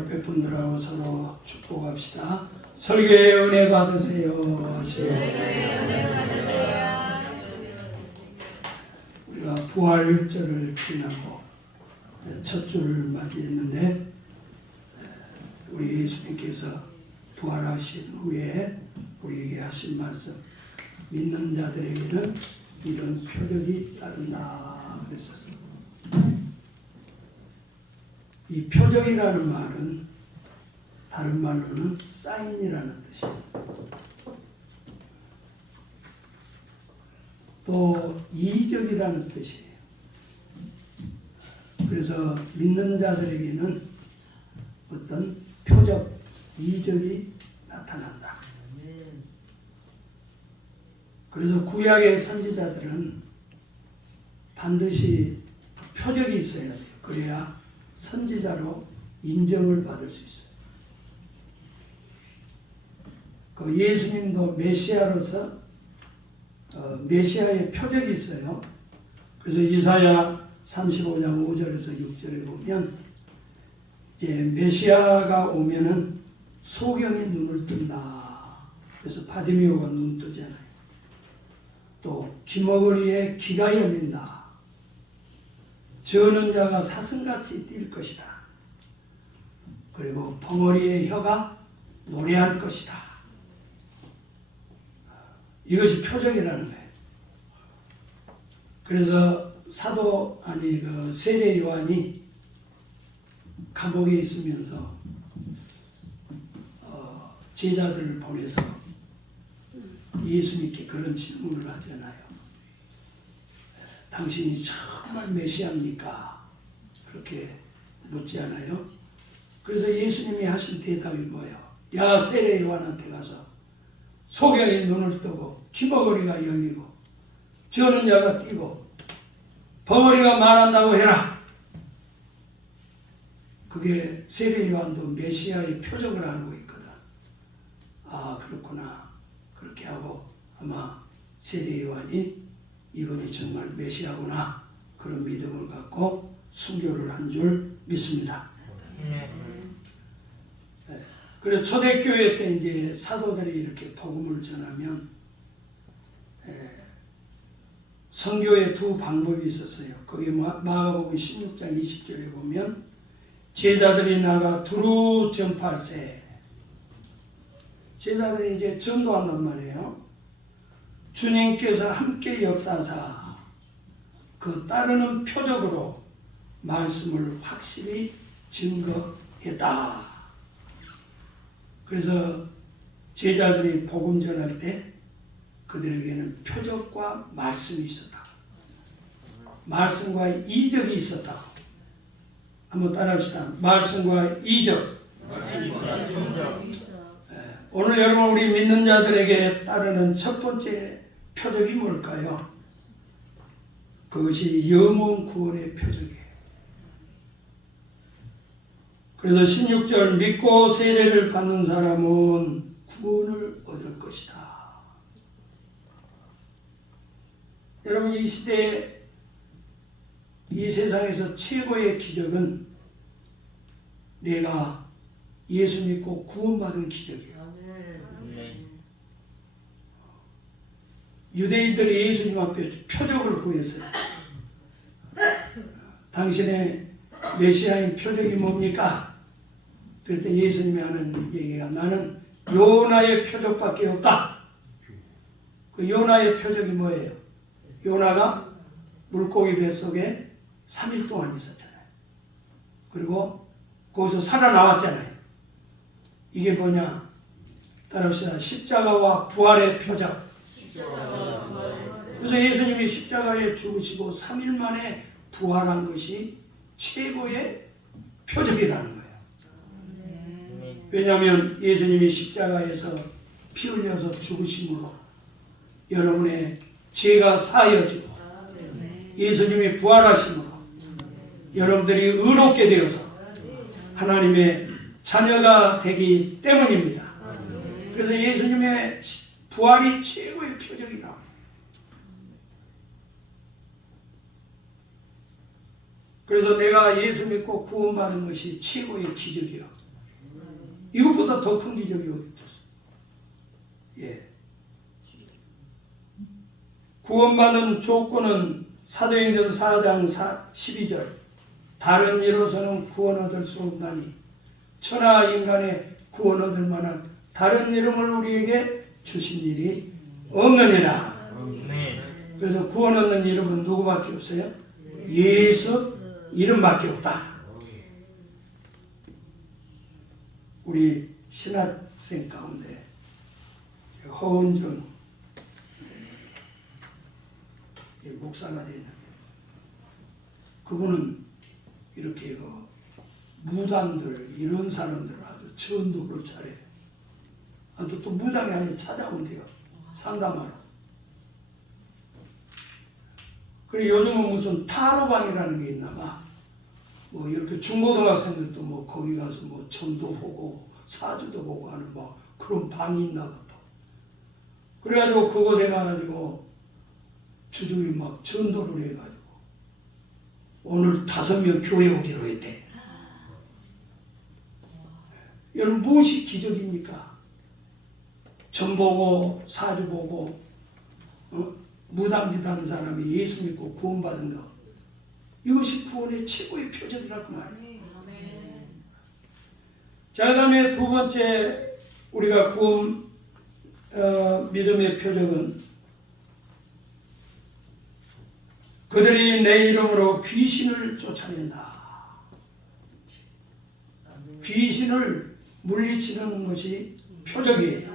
옆에 분들하고 서로 축복합시다. 설교의 은혜 받으세요. 우리가 부활절을 지나고 첫 주를 맞이했는데 우리 예수님께서 부활하신 후에 우리에게 하신 말씀, 믿는 자들에게는 이런 표적이 따른다 그랬었어요. 이 표적이라는 말은 다른 말로는 사인이라는 뜻이에요. 또 이적이라는 뜻이에요. 그래서 믿는 자들에게는 어떤 표적, 이적이 나타난다. 그래서 구약의 선지자들은 반드시 표적이 있어야 돼요. 그래야 선지자로 인정을 받을 수 있어요. 그 예수님도 메시아로서 메시아의 표적이 있어요. 그래서 이사야 35장 5절에서 6절에 보면 이제 메시아가 오면은 소경이 눈을 뜬다. 그래서 바디메오가 눈 뜨잖아요. 또 귀머거리에 귀가 열린다. 저는 자가 사슴같이 뛸 것이다. 그리고 벙어리의 혀가 노래할 것이다. 이것이 표적이라는 거예요. 그래서 세례 요한이 감옥에 있으면서 제자들을 보내서 예수님께 그런 질문을 하잖아요. 당신이 정말 메시아입니까? 그렇게 묻지 않아요? 그래서 예수님이 하신 대답이 뭐예요? 야, 세례 요한한테 가서 소경이 눈을 뜨고 귀머거리가 열리고 저는 자가 뛰고 벙어리가 말한다고 해라. 그게 세례 요한도 메시아의 표적을 알고 있거든. 아, 그렇구나. 그렇게 하고 아마 세례 요한이 이분이 정말 메시아구나 그런 믿음을 갖고 순교를 한 줄 믿습니다. 그래서 초대교회 때 이제 사도들이 이렇게 복음을 전하면 선교의 두 방법이 있었어요. 거기 마가복음 16장 20절에 보면 제자들이 나가 두루 전파할세. 제자들이 이제 전도한단 말이에요. 주님께서 함께 역사하사 그 따르는 표적으로 말씀을 확실히 증거했다. 그래서 제자들이 복음 전할 때 그들에게는 표적과 말씀이 있었다. 말씀과 이적이 있었다. 한번 따라합시다. 말씀과 이적. 오늘 여러분 우리 믿는 자들에게 따르는 첫 번째 표적이 뭘까요? 그것이 영혼 구원의 표적이에요. 그래서 16절 믿고 세례를 받는 사람은 구원을 얻을 것이다. 여러분 이 시대에 이 세상에서 최고의 기적은 내가 예수 믿고 구원받은 기적이에요. 유대인들이 예수님 앞에 표적을 구했어요. 당신의 메시아인 표적이 뭡니까? 그랬더니 예수님이 하는 얘기가 나는 요나의 표적밖에 없다. 그 요나의 표적이 뭐예요? 요나가 물고기 뱃속에 3일 동안 있었잖아요. 그리고 거기서 살아나왔잖아요. 이게 뭐냐? 따라합시다. 십자가와 부활의 표적. 그래서 예수님이 십자가에 죽으시고 3일 만에 부활한 것이 최고의 표적이라는 거예요. 왜냐하면 예수님이 십자가에서 피 흘려서 죽으심으로 여러분의 죄가 사여지고 예수님이 부활하심으로 여러분들이 의롭게 되어서 하나님의 자녀가 되기 때문입니다. 그래서 예수님의 부활이 최고의 표적이다. 그래서 내가 예수 믿고 구원받은 것이 최고의 기적이요. 이것보다 더 큰 기적이 어디 있겠어? 예. 구원받는 조건은 사도행전 4장 12절 다른 이로서는 구원 얻을 수 없나니 천하 인간의 구원 얻을 만한 다른 이름을 우리에게 주신 일이 없느니라. 그래서 구원 얻는 이름은 누구밖에 없어요? 예수 이름밖에 없다. 우리 신학생 가운데 허은정 목사가 되는 그분은 이렇게 무당들 이런 사람들 아주 전도를 잘해. 아주 또 무당이 아니 찾아온대요. 상담하러. 그리고 요즘은 무슨 타로방이라는 게 있나 봐. 뭐 이렇게 중고등학생들도 뭐 거기 가서 뭐 점도 보고 사주도 보고 하는 뭐 그런 방이 있나 보다. 그래가지고 그곳에 가가지고 주중에 막 전도를 해가지고 오늘 5명 교회 오기로 했대. 여러분 무엇이 기적입니까? 점 보고 사주 보고 무당짓 하는 사람이 예수 믿고 구원받은 것, 이것이 구원의 최고의 표적이라고 말이에요. 자, 그 다음에 두 번째 우리가 구원 믿음의 표적은 그들이 내 이름으로 귀신을 쫓아낸다. 귀신을 물리치는 것이 표적이에요.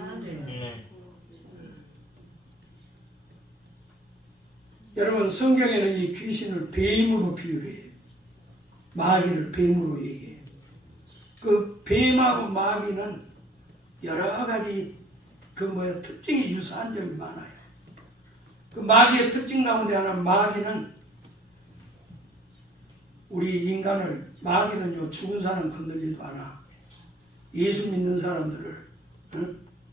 여러분 성경에는 이 귀신을 뱀으로 비유해요. 마귀를 뱀으로 얘기해요. 그 뱀하고 마귀는 여러 가지 특징이 유사한 점이 많아요. 그 마귀의 특징 가운데 하나, 마귀는 우리 인간을, 마귀는요 죽은 사람 건들지도 않아. 예수 믿는 사람들을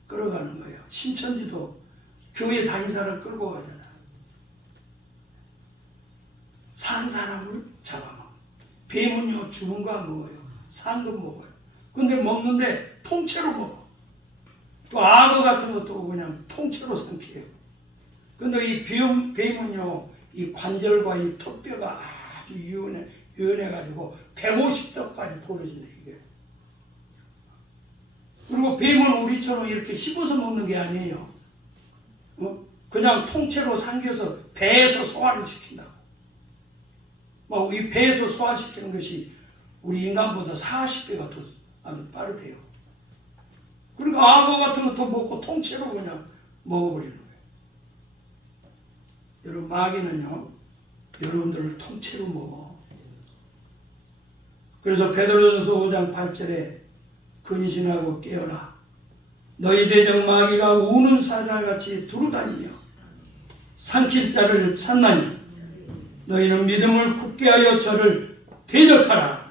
끌어가는 거예요. 신천지도 교회 다닌 사람 끌고 가잖아. 산 사람을 잡아먹어. 뱀은요 죽은 거 안 먹어요. 산 거 먹어요. 근데 먹는데 통째로 먹어. 또 악어 같은 것도 그냥 통째로 삼켜요. 근데 이 뱀은요 이 관절과 이 턱뼈가 아주 유연해가지고 150도까지 벌어진다 이게. 그리고 뱀은 우리처럼 이렇게 씹어서 먹는 게 아니에요. 그냥 통째로 삼켜서 배에서 소화를 시킨다고. 이 배에서 소화시키는 것이 우리 인간보다 40배가 더 아주 빠르대요. 그리고 악어 같은 것도 먹고 통째로 그냥 먹어버리는 거예요. 여러분 마귀는요 여러분들을 통째로 먹어. 그래서 베드로전서 5장 8절에 근신하고 깨어라. 너희 대적 마귀가 우는 사자같이 두루다니며 삼킬 자를 찾나니 너희는 믿음을 굳게 하여 저를 대적하라.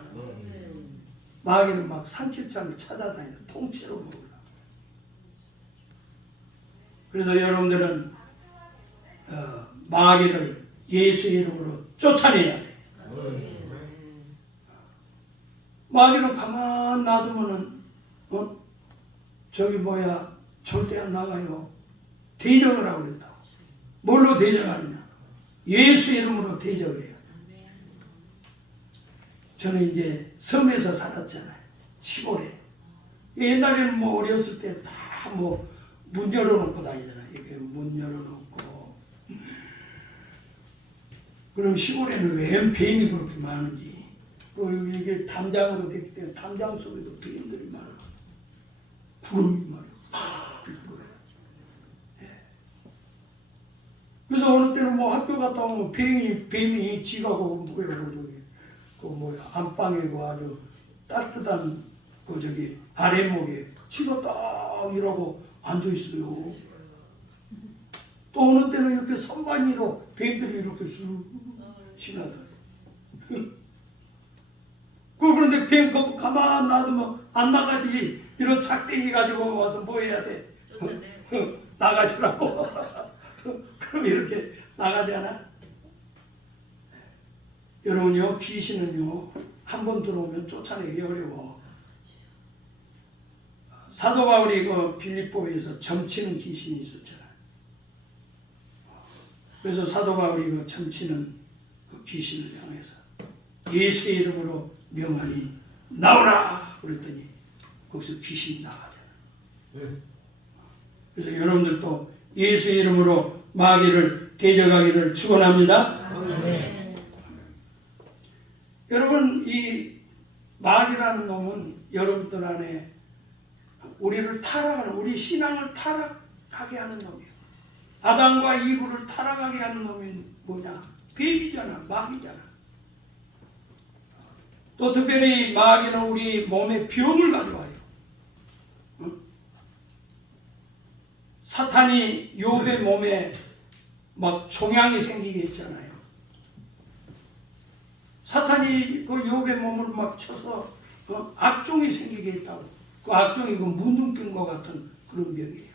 마귀는 막 삼킬 자를 찾아다니는 통째로 먹으라. 그래서 여러분들은 마귀를 예수의 이름으로 쫓아내야 돼. 마귀는 가만 놔두면은 절대 안 나가요. 대적을 하고 그랬다고. 뭘로 대적하느냐? 예수 이름으로 대적을 해요. 저는 이제 섬에서 살았잖아요. 시골에. 옛날에는 뭐 어렸을 때 다 뭐 문 열어놓고 다니잖아요. 이렇게 문 열어놓고. 그럼 시골에는 왜 뱀이 그렇게 많은지. 이게 담장으로 됐기 때문에 담장 속에도 뱀들이 많아. 구름이 많아. 그래서 어느 때는 뭐 학교 갔다 오면 뱀이 지가고 안방에 아주 따뜻한 아랫목에 지가 딱 이러고 앉아 있어요. 또 어느 때는 이렇게 선반위로 뱀들이 이렇게 쑥 지나다. 그런데 뱀 가만 놔두면 안 나가지. 이런 작대기 가지고 와서 뭐 해야 돼? 나가시라고. 그럼 이렇게 나가지 않아? 여러분요, 귀신은요 한 번 들어오면 쫓아내기 어려워. 사도 바울이 그 빌립보에서 점치는 귀신이 있었잖아요. 그래서 사도 바울이 그 점치는 그 귀신을 향해서 예수의 이름으로 명하니 나오라 그랬더니 거기서 귀신이 나가잖아요. 그래서 여러분들도 예수의 이름으로 마귀를 대적하기를 축원합니다. 여러분, 이 마귀라는 놈은 여러분들 안에 우리를 타락하는, 우리 신앙을 타락하게 하는 놈이에요. 아담과 이브를 타락하게 하는 놈이 뭐냐? 뱀이잖아, 마귀잖아. 또 특별히 마귀는 우리 몸에 병을 가져와요. 사탄이 욥의 몸에 막 종양이 생기게 했잖아요. 사탄이 그 욥의 몸을 막 쳐서 악종이 생기게 했다고. 그 악종이 그 문둥병과 같은 그런 병이에요.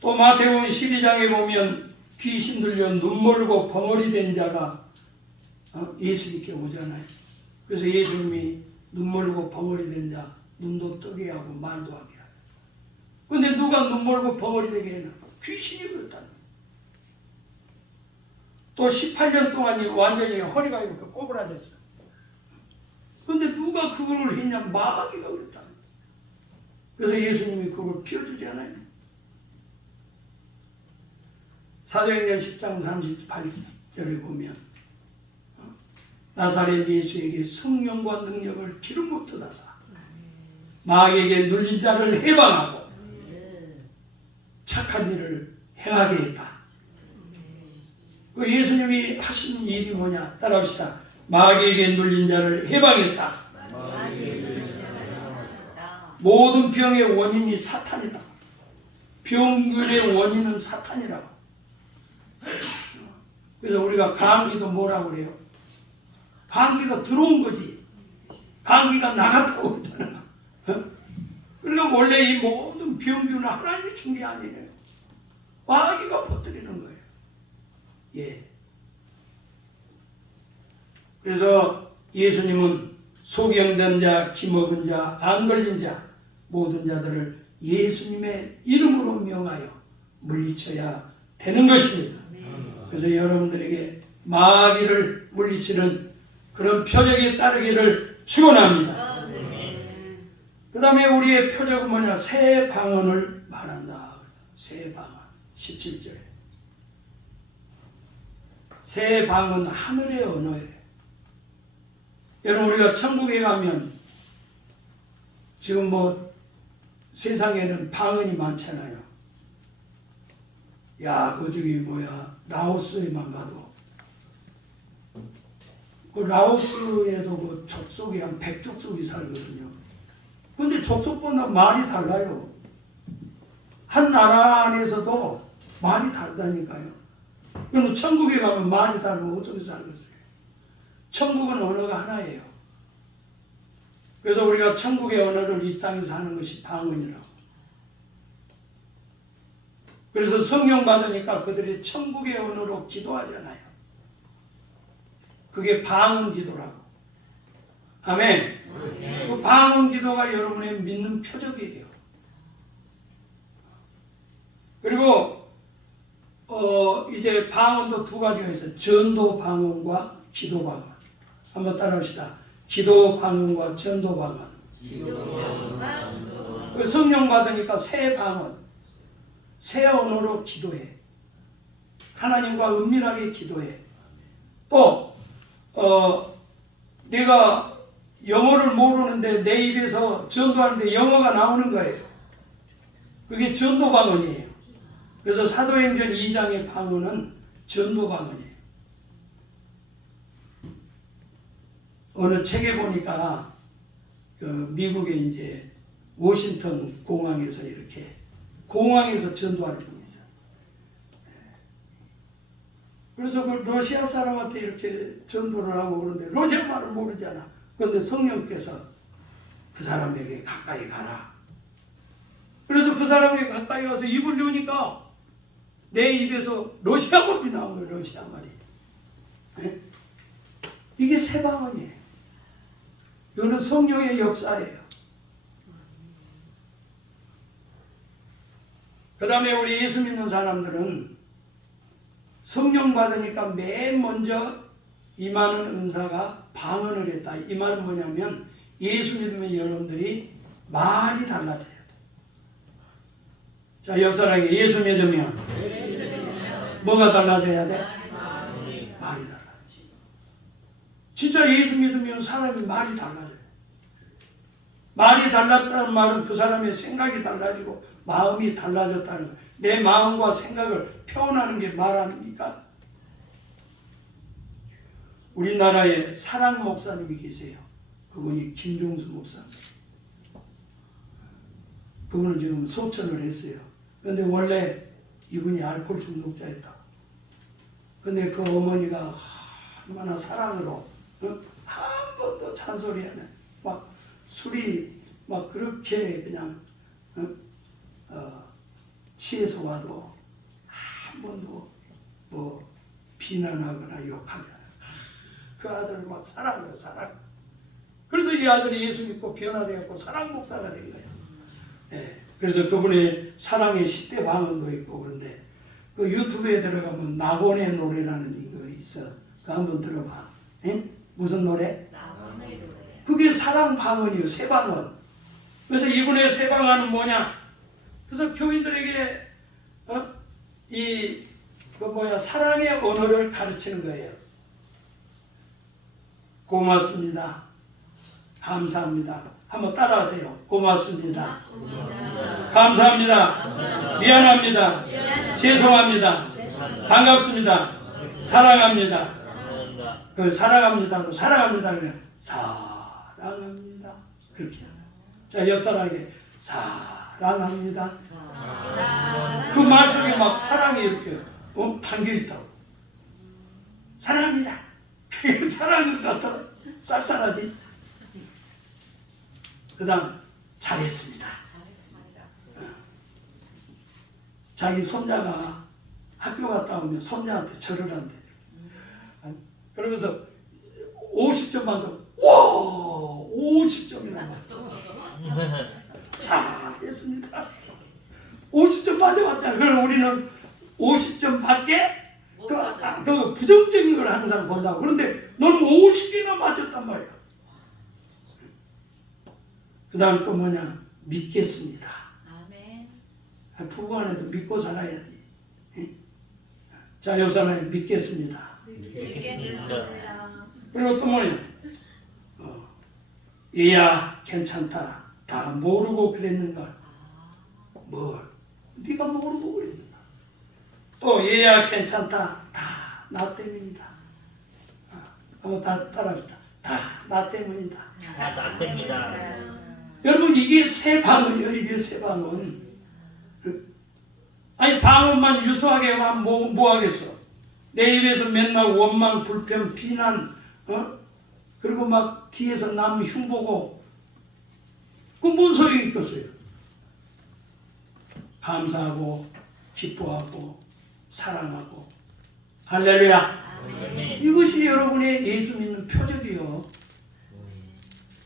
또 마태복음 12장에 보면 귀신 들려 눈멀고 벙어리 된 자가 예수님께 오잖아요. 그래서 예수님이 눈멀고 벙어리 된 자 눈도 뜨게 하고 말도 하게 하고. 근데 누가 눈멀고 벙어리 되게 했나? 귀신이 그렇다는 거예요. 또 18년 동안 완전히 허리가 이렇게 꼬부라졌어요. 근데 누가 그걸 했냐? 마귀가 그랬다는 거예요. 그래서 예수님이 그걸 피워주잖아요. 사도행전 10장 38절에 보면 나사렛 예수에게 성령과 능력을 기름부어 tud어사 마귀에게 눌린 자를 해방하고 착한 일을 행하게 했다. 그 예수님이 하신 일이 뭐냐? 따라합시다. 마귀에게 눌린 자를 해방했다. 모든 병의 원인이 사탄이다. 병균의 원인은 사탄이라고. 그래서 우리가 감기도 뭐라고 그래요? 감기가 들어온 거지. 감기가 나갔다고 그러잖아. 그러니까 원래 이 모든 병균은 하나님이 준 게 아니에요. 마귀가 퍼뜨리는 거예요. 예. 그래서 예수님은 소경된 자, 기먹은 자, 안 걸린 자 모든 자들을 예수님의 이름으로 명하여 물리쳐야 되는 것입니다. 그래서 여러분들에게 마귀를 물리치는 그런 표적이 따르기를 축원합니다. 그 다음에 우리의 표적은 뭐냐? 새 방언을 말한다. 새 방언 17절에 새 방언 하늘의 언어예요. 여러분 우리가 천국에 가면 지금 뭐 세상에는 방언이 많잖아요. 야, 그 저기 뭐야 라오스에만 가도 그 라오스에도 그 족속이 한 100족속이 살거든요. 근데 족속보다 말이 달라요. 한 나라 안에서도 말이 다르다니까요. 그러면 천국에 가면 말이 다르면 어떻게 살겠어요? 천국은 언어가 하나예요. 그래서 우리가 천국의 언어를 이 땅에서 하는 것이 방언이라고. 그래서 성령 받으니까 그들이 천국의 언어로 기도하잖아요. 그게 방언 기도라고. 아멘. 그 방언 기도가 여러분의 믿는 표적이에요. 그리고 이제 방언도 두 가지가 있어요. 전도 방언과 기도 방언. 한번 따라합시다. 기도 방언과 전도 방언. 그 성령 받으니까 새 방언, 새 언어로 기도해. 하나님과 은밀하게 기도해. 또 내가 영어를 모르는데 내 입에서 전도하는데 영어가 나오는 거예요. 그게 전도 방언이에요. 그래서 사도행전 2장의 방언은 전도 방언이에요. 어느 책에 보니까 그 미국의 이제 워싱턴 공항에서 이렇게 공항에서 전도하는 분이 있어요. 그래서 그 러시아 사람한테 이렇게 전도를 하고 그러는데 러시아 말을 모르잖아. 그런데 성령께서 그 사람에게 가까이 가라. 그래서 그 사람에게 가까이 가서 입을 여니까 내 입에서 러시아 말이 나오는 거예요. 러시아 말이. 네? 이게 새 방언이에요. 이거는 성령의 역사예요. 그 다음에 우리 예수 믿는 사람들은 성령 받으니까 맨 먼저 임하는 은사가 방언을 했다. 이 말은 뭐냐면 예수 믿으면 여러분들이 말이 달라져요. 자, 옆 사람에게 예수 믿으면 뭐가 달라져야 돼? 말이 달라져. 진짜 예수 믿으면 사람이 말이 달라져요. 말이 달랐다는 말은 그 사람의 생각이 달라지고 마음이 달라졌다는 거예요. 내 마음과 생각을 표현하는 게 말 아닙니까? 우리나라에 사랑 목사님이 계세요. 그분이 김종수 목사님. 그분은 지금 소천을 했어요. 그런데 원래 이분이 알코올 중독자였다. 근데 그 어머니가 얼마나 사랑으로 한 번도 잔소리 안 해. 막 술이 막 그렇게 그냥 취해서 와도 한 번도 뭐 비난하거나 욕하지 않아요. 그 아들을 막 사랑해요. 사랑. 그래서 이 아들이 예수 믿고 변화되었고 사랑 목사가 된 거예요. 예. 그래서 그분의 사랑의 10대 방언도 있고 그런데 그 유튜브에 들어가면 낙원의 노래라는 거 있어. 그거 한번 들어봐. 예? 무슨 노래? 낙원의 노래. 그게 사랑 방언이에요. 새 방언. 그래서 이분의 새 방언은 뭐냐? 그래서 교인들에게 사랑의 언어를 가르치는 거예요. 고맙습니다. 감사합니다. 한번 따라하세요. 고맙습니다. 감사합니다. 미안합니다. 죄송합니다. 반갑습니다. 사랑합니다. 그 사랑합니다도 사랑합니다 그냥 사랑합니다 그렇게. 자, 옆 사람에게 사랑합니다. 그 말 속에 막 사랑이 이렇게 담겨 있다고. 사랑합니다. 그 사랑을 갖다 쌀쌀하지. 그 다음 잘했습니다. 자기 손자가 학교 갔다 오면 손자한테 절을 한대. 그러면서 50점 만점, 와 50점이나 맞죠. 잘했습니다. 50점 맞아봤잖아. 그럼 우리는 50점 밖에 그 부정적인 걸 항상 본다고. 그런데 너는 50이나 맞았단 말이야. 그 다음 또 뭐냐? 믿겠습니다. 아멘. 부부 안에도 믿고 살아야 돼. 자, 옆 사람에 믿겠습니다. 믿겠습니다. 그리고 또 뭐냐? 얘야 괜찮다. 다 모르고 그랬는걸. 뭘? 네가 모르고 그랬는가? 또 얘야 괜찮다. 다 나 때문이다. 한번 다 따라합시다. 다 나 때문이다. 다 나 때문이다. 여러분 이게 새 방언이에요. 이게 새 방언. 아니 방언만 유수하게 하면 뭐 하겠어? 내 입에서 맨날 원망, 불평, 비난, 그리고 막 뒤에서 남 흉보고, 그 뭔 소용이 있겠어요? 감사하고, 기뻐하고, 사랑하고, 할렐루야. 아멘. 이것이 여러분의 예수 믿는 표적이요.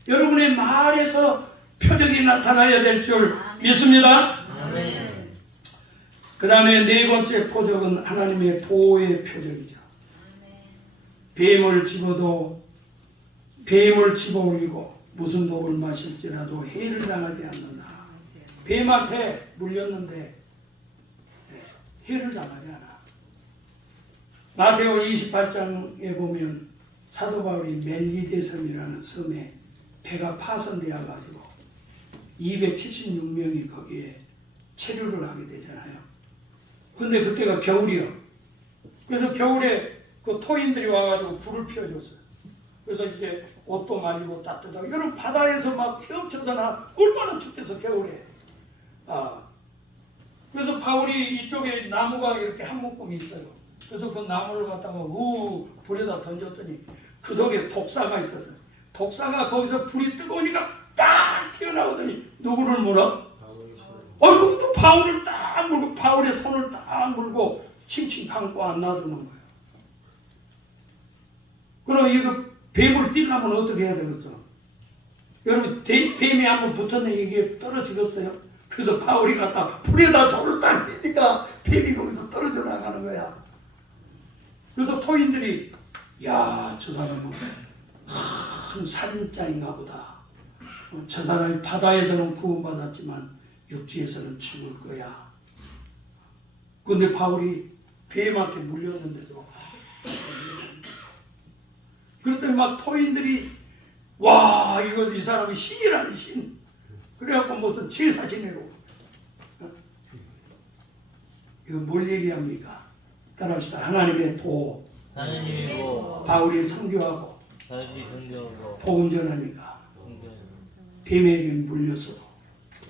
여러분의 말에서 표적이 나타나야 될 줄 믿습니다. 아멘. 그 다음에 네 번째 표적은 하나님의 보호의 표적이죠. 뱀을 집어올리고 무슨 독을 마실지라도 해를 당하지 않는다. 뱀한테 물렸는데 해를 당하지 않아. 마태오 28장에 보면 사도 바울이 멜기데섬이라는 섬에 배가 파손되어 가지고 276명이 거기에 체류를 하게 되잖아요. 근데 그때가 겨울이요. 그래서 겨울에 그 토인들이 와가지고 불을 피워줬어요. 그래서 이제 옷도 말리고 따뜻하고. 여러분 바다에서 막 헤엄쳐서 얼마나 춥겠어 겨울에. 그래서 바울이 이쪽에 나무가 이렇게 한 묶음이 있어요. 그래서 그 나무를 갖다가 불에다 던졌더니 그 속에 독사가 있었어요. 독사가 거기서 불이 뜨거우니까 딱 튀어나오더니 누구를 물어? 그것도 바울을 딱 물고 바울의 손을 딱 물고 칭칭 감고 안 놔두는 거예요. 그럼 이거 뱀을 뛸려면 어떻게 해야 되겠어? 여러분 뱀이 한번 붙었네 이게 떨어지겠어요? 그래서 바울이 갖다 불에다 손을 딱 떼니까 뱀이 거기서 떨어져 나가는 거야. 그래서 토인들이 야, 저 사람은 큰 살인자인가 보다. 저 사람이 바다에서는 구원받았지만 육지에서는 죽을 거야. 그런데 바울이 뱀한테 물렸는데도 그랬더니 막 토인들이 와, 이거 이 사람이 신이라니 신. 그래갖고 무슨 제사 지내고. 이거 뭘 얘기합니까? 따라합시다. 하나님의 보호. 하나님이 바울이 선교하고 바울이 선교하고 복음 전하니까 뱀에게 물려서도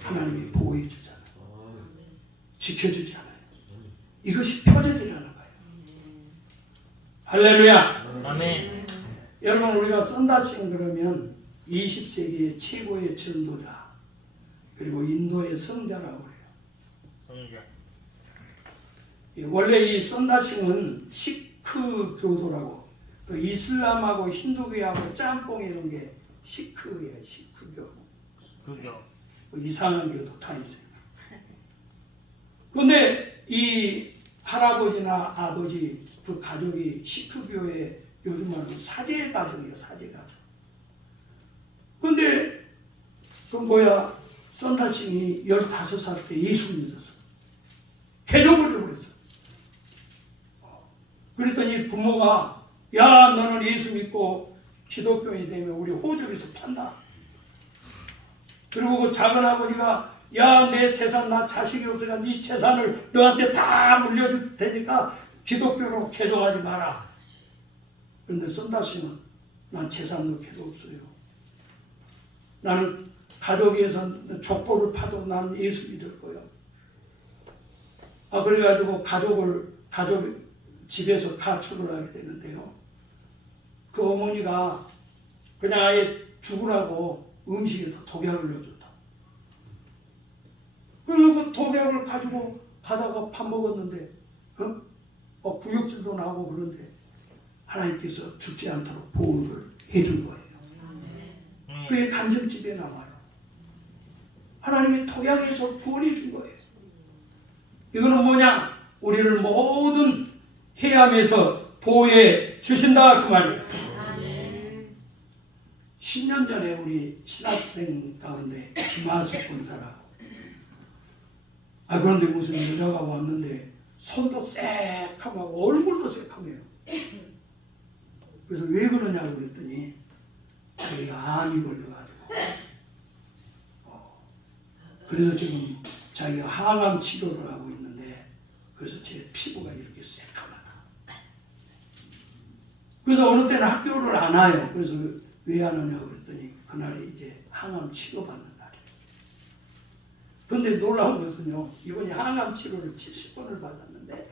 하나님이 보호해 주잖아요. 지켜주지 않아요. 이것이 표적이라는 거예요. 할렐루야. 아멘. 여러분 우리가 썬다칭 그러면 20세기의 최고의 전도자 그리고 인도의 성자라고 그래요. 성자. 원래 이 썬다칭은 시크 교도라고 그 이슬람하고 힌두교하고 짬뽕 이런 게 시크예요. 시크교. 그죠. 이상한 교도 다 있어요. 그런데 이 할아버지나 아버지 그 가족이 시크교의 요즘 말로 사제 가족이에요. 사제 가족. 그런데 그 뭐야 썬다칭이 15살 때 예수 믿었어. 개종을 해버렸어. 그랬더니 부모가 야 너는 예수 믿고 기독교인이 되면 우리 호적에서 판다. 그리고 그 작은 아버지가 야 내 재산 나 자식이 없으니까 네 재산을 너한테 다 물려줄 테니까 기독교로 개종하지 마라. 그런데 썬다싱은 난 재산 넣기도 없어요. 나는 가족에서 족보를 파도 난 예수 믿을 거예요. 그래가지고 가족 집에서 가축을 하게 되는데요. 그 어머니가 그냥 아예 죽으라고 음식에다 독약을 넣어줬다. 그래서 그 독약을 가지고 가다가 밥 먹었는데, 구역질도 나고 그런데 하나님께서 죽지 않도록 보호를 해준 거예요. 그게 간접집에 남아요. 하나님이 독약에서 구원해 준 거예요. 이거는 뭐냐? 우리를 모든 해암에서 보호해 주신다 그 말이에요. 10년 전에 우리 신학생 가운데 김하숙 권사라고 그런데 무슨 여자가 왔는데 손도 새카하고 얼굴도 새카매요. 그래서 왜 그러냐고 그랬더니 자기가 암이 걸려가지고 그래서 지금 자기가 항암 치료를 하고 있는데 그래서 제 피부가 이렇게 새카마다. 그래서 어느 때는 학교를 안 와요. 그래서 왜 안 오냐고 그랬더니 그날이 이제 항암 치료받는 날이에요. 그런데 놀라운 것은요. 이번에 항암 치료를 70번을 받았는데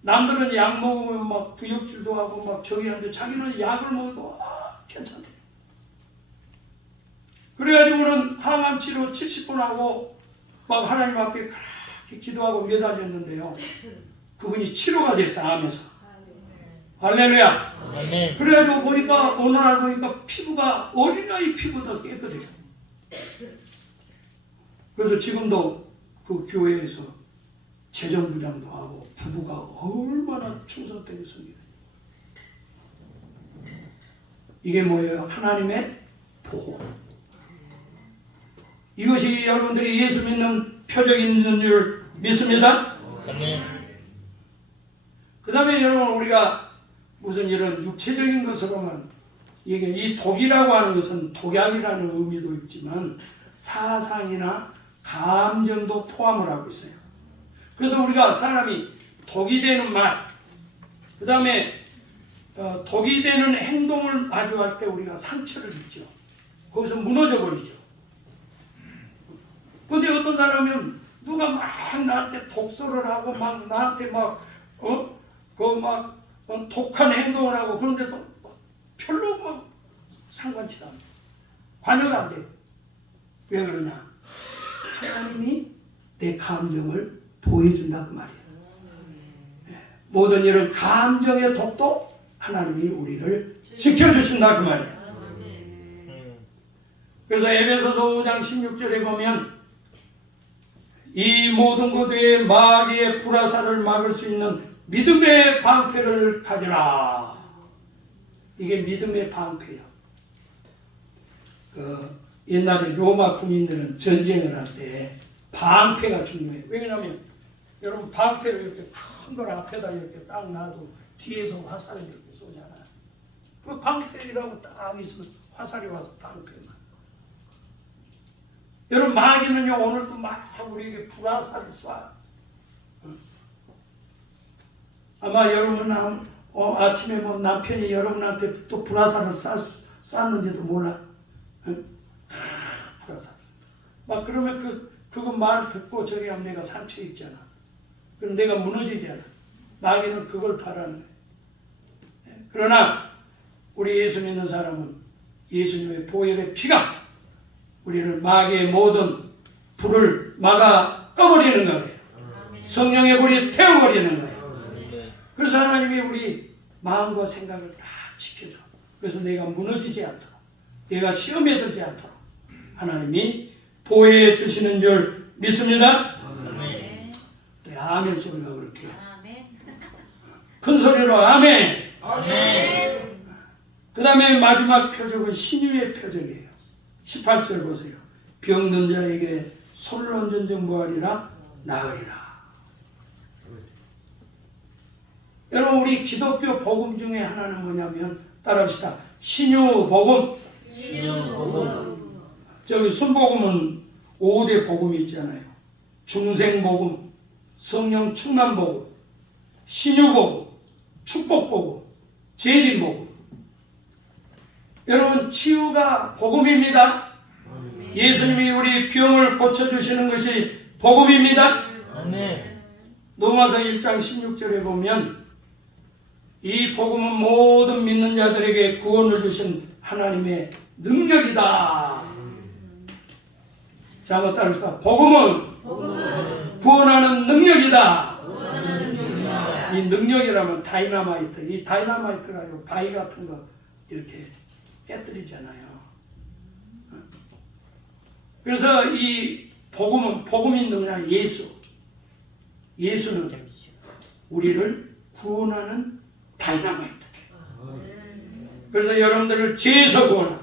남들은 약 먹으면 막 부역질도 하고 막 저기 하는데 자기는 약을 먹어도 괜찮대요. 그래가지고는 항암 치료 70번 하고 막 하나님 앞에 그렇게 기도하고 매달렸는데요. 그분이 치료가 됐어요. 암에서. 할렐루야. 아멘. 그래가지고 보니까 어느 날 보니까 피부가 어린아이 피부보다 깨끗해요. 그래서 지금도 그 교회에서 재정부장도 하고 부부가 얼마나 충성되게 섬겨요. 이게 뭐예요? 하나님의 보호. 이것이 여러분들이 예수 믿는 표적인 줄 믿습니다. 아멘. 그 다음에 여러분 우리가 무슨 이런 육체적인 것으로만 이게 이 독이라고 하는 것은 독약이라는 의미도 있지만 사상이나 감정도 포함을 하고 있어요. 그래서 우리가 사람이 독이 되는 말, 그 다음에 독이 되는 행동을 마주할 때 우리가 상처를 입죠. 거기서 무너져 버리죠. 근데 어떤 사람은 누가 막 나한테 독소를 하고 막 나한테 막 독한 행동을 하고 그런데도 별로 막 상관치 않아. 관여가 안 돼. 왜 그러냐? 하나님이 내 감정을 보여준다 그 말이에요. 모든 이런 감정의 독도 하나님이 우리를 지켜주신다 그 말이에요. 그래서 에베소서 5장 16절에 보면 이 모든 것 외에 마귀의 불화살을 막을 수 있는 믿음의 방패를 가지라. 이게 믿음의 방패예요. 옛날에 로마 군인들은 전쟁을 할 때 방패가 중요해요. 왜냐하면 여러분 방패를 이렇게 큰 걸 앞에다 이렇게 딱 놔도 뒤에서 화살을 이렇게 쏘잖아요. 그 방패라고 딱 있으면 화살이 와서 방패만. 여러분 마귀는요 오늘도 막 우리에게 불화살을 쏴. 아마 여러분 아침에 뭐 남편이 여러분한테 또 불화살을 쐈는지도 몰라. 불화살. 막 그러면 그거 말 듣고 저기 하면 내가 상처 입잖아. 그럼 내가 무너지잖아. 마귀는 그걸 바라는 거예요. 그러나 우리 예수 믿는 사람은 예수님의 보혈의 피가 우리를 마귀의 모든 불을 막아 꺼버리는 거예요. 성령의 불이 태워버리는 거예요. 그래서 하나님이 우리 마음과 생각을 다 지켜줘. 그래서 내가 무너지지 않도록, 내가 시험에 들지 않도록 하나님이 보호해 주시는 줄 믿습니다. 아멘. 네, 아멘 소리가 그렇게 큰 소리로 아멘. 아멘. 그 다음에 마지막 표적은 신유의 표적이에요. 18절 보세요. 병든 자에게 손을 얹은 정보하리라 나으리라. 여러분 우리 기독교 복음 중에 하나는 뭐냐면 따라합시다. 신유 복음. 신유 복음. 저기 순복음은 5대 복음이 있잖아요. 중생 복음, 성령 충만 복음, 신유 복음, 축복 복음, 재림 복음. 여러분 치유가 복음입니다. 예수님이 우리 병을 고쳐주시는 것이 복음입니다. 아멘. 로마서 1장 16절에 보면 이 복음은 모든 믿는 자들에게 구원을 주신 하나님의 능력이다. 자, 한번 따라합시다. 복음은 구원하는 능력이다. 이 능력이라면 다이나마이트. 이 다이나마이트가 바위 같은 거 이렇게 깨뜨리잖아요. 그래서 이 복음은 복음이 누구냐? 예수. 예수는 우리를 구원하는 다이나마이트. 그래서 여러분들을 죄에서 구원하고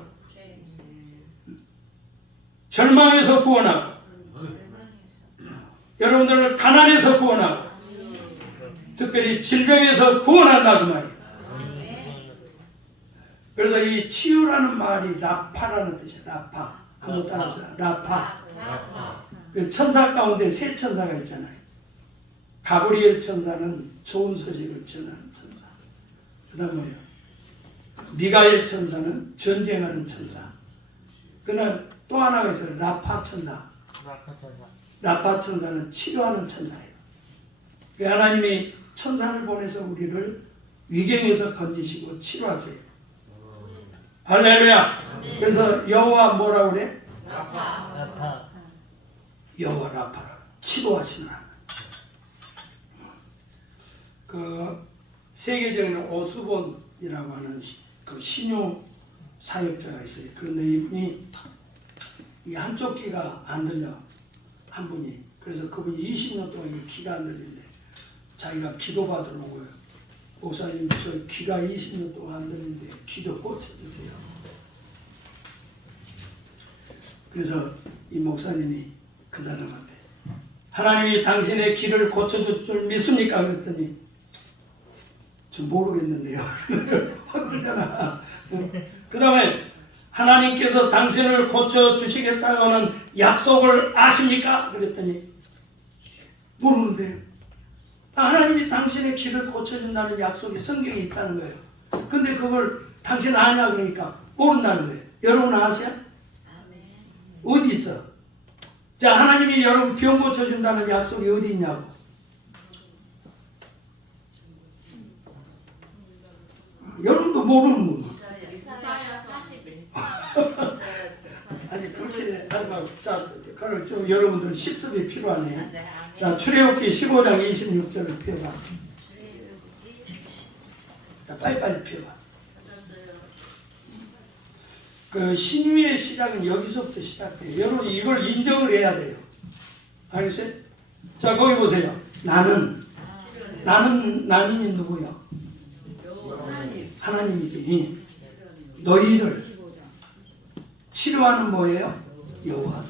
절망에서 구원하고 여러분들을 가난에서 구원하고 특별히 질병에서 구원한다 그 말이에요. 그래서 이 치유라는 말이 라파라는 뜻이에요. 라파. 한번 따라서 라파. 그 천사 가운데 세 천사가 있잖아요. 가브리엘 천사는 좋은 소식을 전하는 천사. 그 다음 뭐예요? 미가엘 천사는 전쟁하는 천사. 그러나 또 하나가 있어요. 라파 천사. 라파 천사는 치료하는 천사예요. 하나님이 천사를 보내서 우리를 위경에서 건지시고 치료하세요. 할렐루야. 그래서 여호와 뭐라고 그래? 라파. 여호와 라파라. 치료하시는 하나님. 그 세계적인 오스본이라고 하는 그 신유 사역자가 있어요. 그런데 이분이 이 한쪽 귀가 안 들려. 한 분이. 그래서 그분이 20년 동안 이 귀가 안 들리는데 자기가 기도 받으러 온 거예요. 목사님 저 귀가 20년 동안 안 들리는데 귀 좀 고쳐주세요. 그래서 이 목사님이 그 사람한테 하나님이 당신의 귀를 고쳐줄 줄 믿습니까? 그랬더니 저 모르겠는데요. 확 그러잖아. 그 다음에 하나님께서 당신을 고쳐주시겠다고는 약속을 아십니까? 그랬더니 모르는데요. 하나님이 당신의 귀를 고쳐준다는 약속이 성경에 있다는 거예요. 근데 그걸 당신 아냐 그러니까 모른다는 거예요. 여러분 아세요? 어디 있어? 자, 하나님이 여러분 병 고쳐준다는 약속이 어디 있냐고. 여러분도 모르는 거. 아니 그렇게 하지 말고 자, 그걸 좀 여러분들 실습이 필요하네. 자, 출애굽기 15장 26절을 펴봐. 자, 빨리빨리 펴봐. 그 신유의 시작은 여기서부터 시작돼요. 여러분 이걸 인정을 해야 돼요. 알겠어요? 자 거기 보세요. 나는이 누구야? 하나님이지. 너희를 치료하는 뭐예요? 여호와.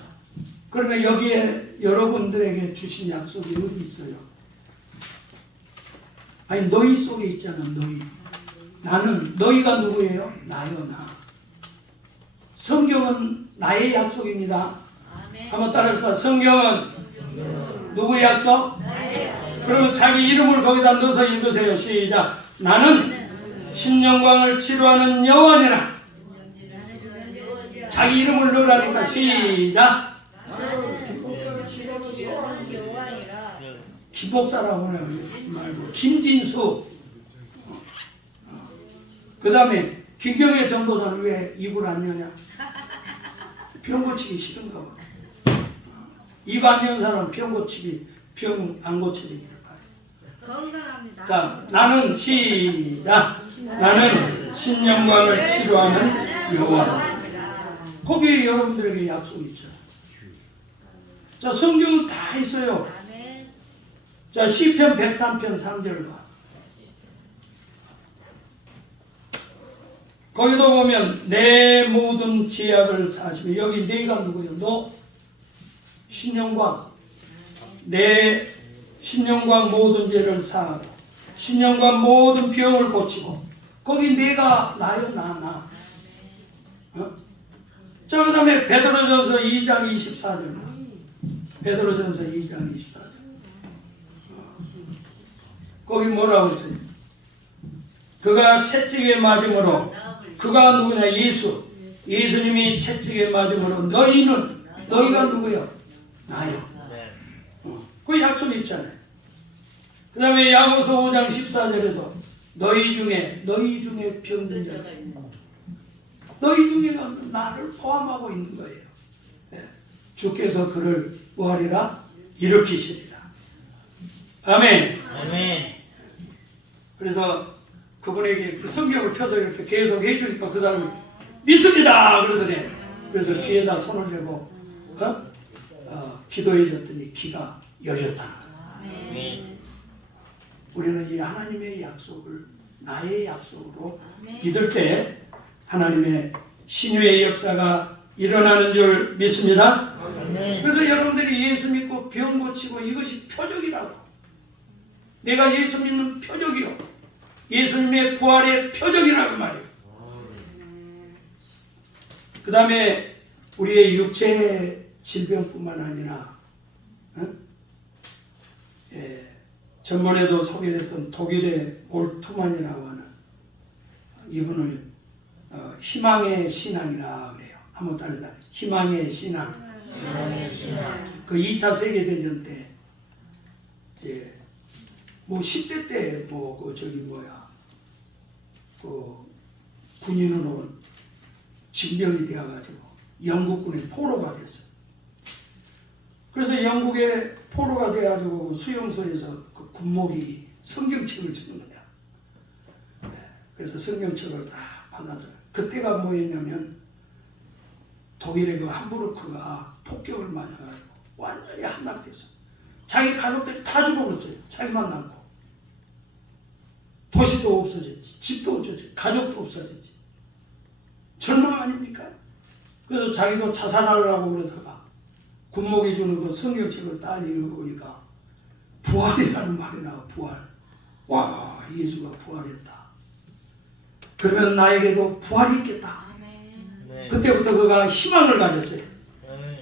그러면 여기에 여러분들에게 주신 약속이 어디 있어요? 아니 너희 속에 있잖아. 너희. 나는 너희가 누구예요? 나요 나. 성경은 나의 약속입니다. 한번 따라서 성경은 누구의 약속? 그러면 자기 이름을 거기다 넣어서 읽으세요. 시작. 나는 신영광을 치료하는 여호와니라. 자기 이름을 넣으라니까. 시작. 김복사라고 말고 김진수. 그 다음에 김경애 전도사는 왜 입을 안 여냐? 병 고치기 싫은가 봐. 입 안 여는 사람은 병 고치기, 병 안 고쳐지기를 바래. 건강합니다. 자, 나는 시작. 나는 신영광을 치료하는 여호와. 거기에 여러분들에게 약속이 있죠. 자, 성경은 다 있어요. 자, 시편 103편 3절 봐. 거기도 보면 내 모든 죄악을 사시며, 여기 내가 누구예요? 너 신영광. 내 신영광 모든 죄를 사하고 신영광 모든 병을 고치고. 거기 내가 나요. 나. 어? 자, 그 다음에 베드로전서 2장 24절. 베드로전서 2장 24절. 거기 뭐라고 했어요? 그가 채찍에 맞음으로, 그가 누구냐? 예수님이 채찍에 맞음으로 너희가 누구요? 나요. 그 약속이 있잖아요. 그 다음에 야고보서 5장 14절에도 너희 중에 병든 자가 너희 중에 나를 포함하고 있는 거예요. 주께서 그를 뭐하리라? 일으키시리라. 아멘. 아멘. 그래서 그분에게 그 성경을 펴서 이렇게 계속 해주니까 그 사람이 믿습니다 그러더니, 그래서 귀에다 손을 대고 기도해 줬더니 귀가 열렸다. 아멘. 우리는 이 하나님의 약속을 나의 약속으로 믿을 때 하나님의 신유의 역사가 일어나는 줄 믿습니다. 아멘. 그래서 여러분들이 예수 믿고 병 고치고 이것이 표적이라고. 내가 예수 믿는 표적이요. 예수님의 부활의 표적이라고 말이에요. 그 다음에 우리의 육체 질병뿐만 아니라 전번에도 소개됐던 독일의 올트만이라고 하는 이분을 희망의 신앙이라 그래요. 한번 따르자. 희망의 신앙. 그 2차 세계대전 때 이제 뭐 10대 때 뭐 그 저기 뭐야 그 군인으로 징병이 되어가지고 영국군의 포로가 됐어. 그래서 영국의 포로가 돼가지고 수용소에서 그 군목이 성경책을 주는 거야. 그래서 성경책을 다 받아들여. 그때가 뭐였냐면 독일의 그 함부르크가 폭격을 맞아가지고 완전히 함락됐어. 자기 가족들이 다 죽어버렸어요. 자기만 남고. 도시도 없어졌지. 집도 없어졌지. 가족도 없어졌지. 절망 아닙니까? 그래서 자기도 자살하려고 그러다가 군목이 주는 그 성경책을 딱 읽어보니까 부활이라는 말이 나와. 부활. 와, 예수가 부활했다. 그러면 나에게도 부활이 있겠다. 네. 그때부터 그가 희망을 가졌어요. 아멘.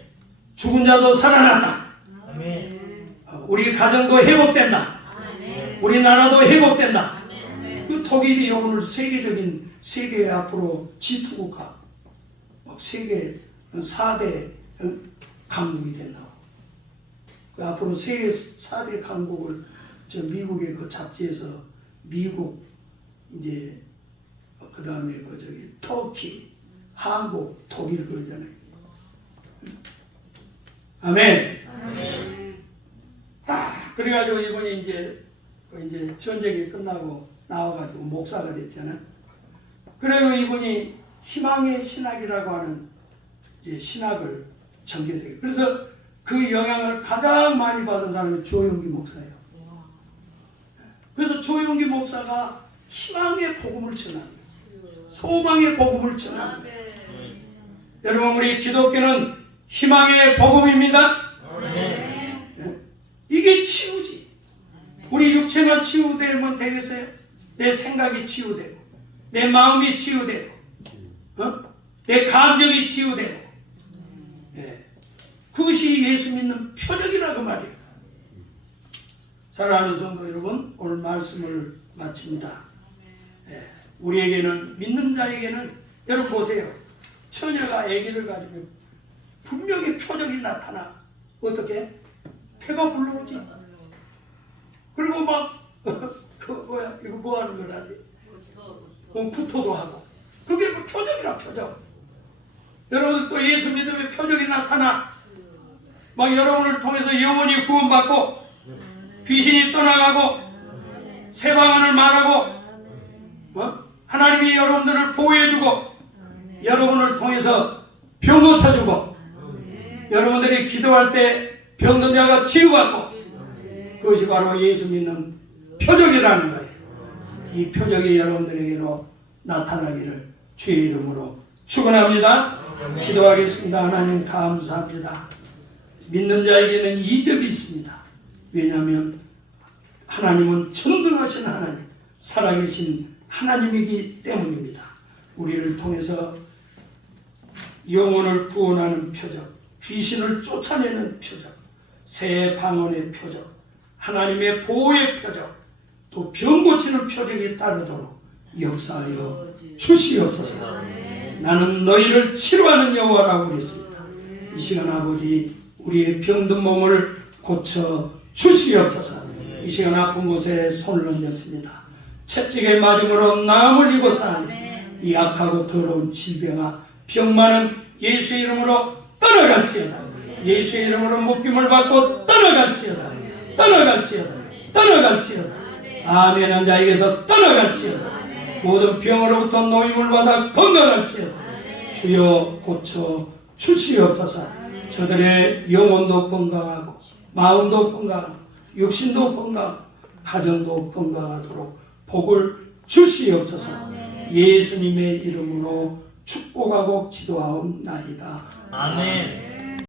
죽은 자도 살아났다. 아멘. 우리 가정도 회복된다. 우리 나라도 회복된다. 그 독일이 오늘 세계 앞으로 G2국가, 세계 4대 강국이 된다고. 그 앞으로 세계 4대 강국을 저 미국의 그 잡지에서 미국 이제 그 다음에 그 저기 터키, 한국, 독일 그러잖아요. 아멘. 아멘. 그래가지고 이분이 이제 전쟁이 끝나고 나와가지고 목사가 됐잖아. 그리고 이분이 희망의 신학이라고 하는 이제 신학을 전개되고, 그래서 그 영향을 가장 많이 받은 사람이 조용기 목사예요. 그래서 조용기 목사가 희망의 복음을 전하는 거예요. 소망의 복음을 전하는 거예요. 여러분, 우리 기독교는 희망의 복음입니다. 이게 치유지. 우리 육체만 치유되면 되겠어요? 내 생각이 치유되고, 내 마음이 치유되고, 내 감정이 치유되고, 그것이 예수 믿는 표적이라고 말이에요. 사랑하는 성도 여러분, 오늘 말씀을 마칩니다. 우리에게는, 믿는 자에게는, 여러분 보세요. 처녀가 아기를 가지면 분명히 표적이 나타나. 어떻게? 폐가 불러오지. 그리고 막 이거 뭐 하는 거라지? 구토도 하고. 그게 뭐 표적이라, 표적. 여러분들 또 예수 믿으면 표적이 나타나. 막 여러분을 통해서 영혼이 구원받고, 귀신이 떠나가고, 새 방언을 말하고, 하나님이 여러분들을 보호해주고, 여러분을 통해서 병 고쳐주고, 여러분들이 기도할 때 병든 자가 치유받고, 그것이 바로 예수 믿는 표적이라는 거예요. 이 표적이 여러분들에게로 나타나기를 주의 이름으로 축원합니다. 기도하겠습니다. 하나님 감사합니다. 믿는 자에게는 이적이 있습니다. 왜냐하면 하나님은 전능하신 하나님, 살아계신 하나님이기 때문입니다. 우리를 통해서 영혼을 구원하는 표적, 귀신을 쫓아내는 표적, 새 방언의 표적, 하나님의 보호의 표적, 또 병 고치는 표적이 따르도록 역사하여 주시옵소서. 나는 너희를 치료하는 여호와라고 그랬습니다. 이 시간 아버지, 우리의 병든 몸을 고쳐 주시옵소서. 이 시간 아픈 곳에 손을 얹었습니다. 채찍에 맞음으로 나음을 입었사오니 이 악하고 더러운 질병아, 병만은 예수의 이름으로 떠나갈지어다. 예수의 이름으로 묶임을 받고 떠나갈지어다. 떠나갈지어다. 떠나갈지어다. 아멘. 한 자에게서 떠나갈지어다. 모든 병으로부터 노임을 받아 건강할지어다. 주여 고쳐 주시옵소서. 저들의 영혼도 건강하고, 마음도 건강하고, 육신도 건강하고, 가정도 건강하도록 복을 주시옵소서. 예수님의 이름으로 축복하고 기도하옵나이다. 아멘.